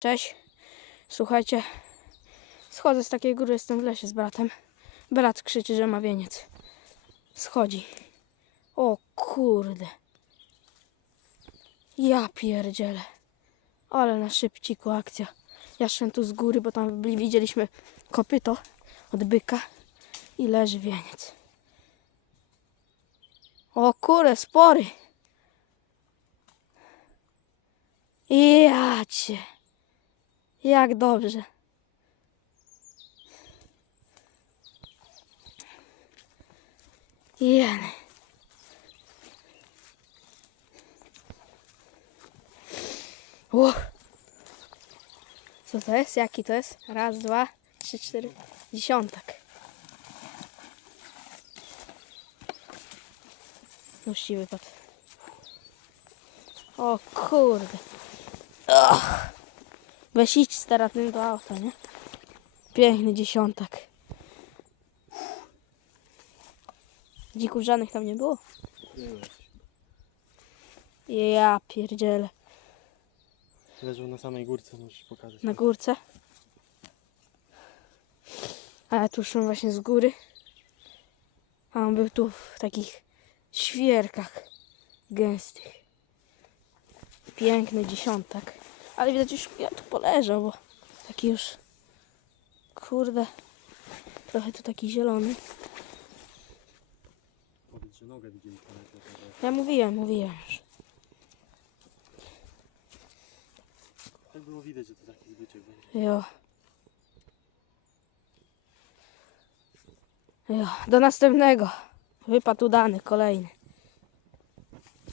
Cześć. Słuchajcie, schodzę z takiej góry, jestem w lesie z bratem. Brat krzyczy, że ma wieniec. Schodzi. O kurde. Ja pierdzielę. Ale na szybciku akcja. Ja szedłem tu z góry, bo tam widzieliśmy kopyto od byka i leży wieniec. O kurde, spory. Ja cię. Jak dobrze. Jeny. Uch. Co to jest? Jaki to jest? Raz, dwa, trzy, cztery. Dziesiątek. Ci wypadł. O kurde. Weź idź tym do auta, nie? Piękny dziesiątek. Dzików żadnych tam nie było. Ja pierdzielę. Leżał na samej górce, możesz pokazać. Na górce. A ja tu szłem właśnie z góry. A on był tu w takich świerkach gęstych. Piękny dziesiątek. Ale widać już ja tu poleżał, bo taki już kurde trochę tu taki zielony. Powiedz, że nogę widzieli lesie, Ja mówiłem, mówiłem już. Tak było widać, że to taki zbyciek będzie. Jo. Jo, do następnego. Wypad udany, kolejny.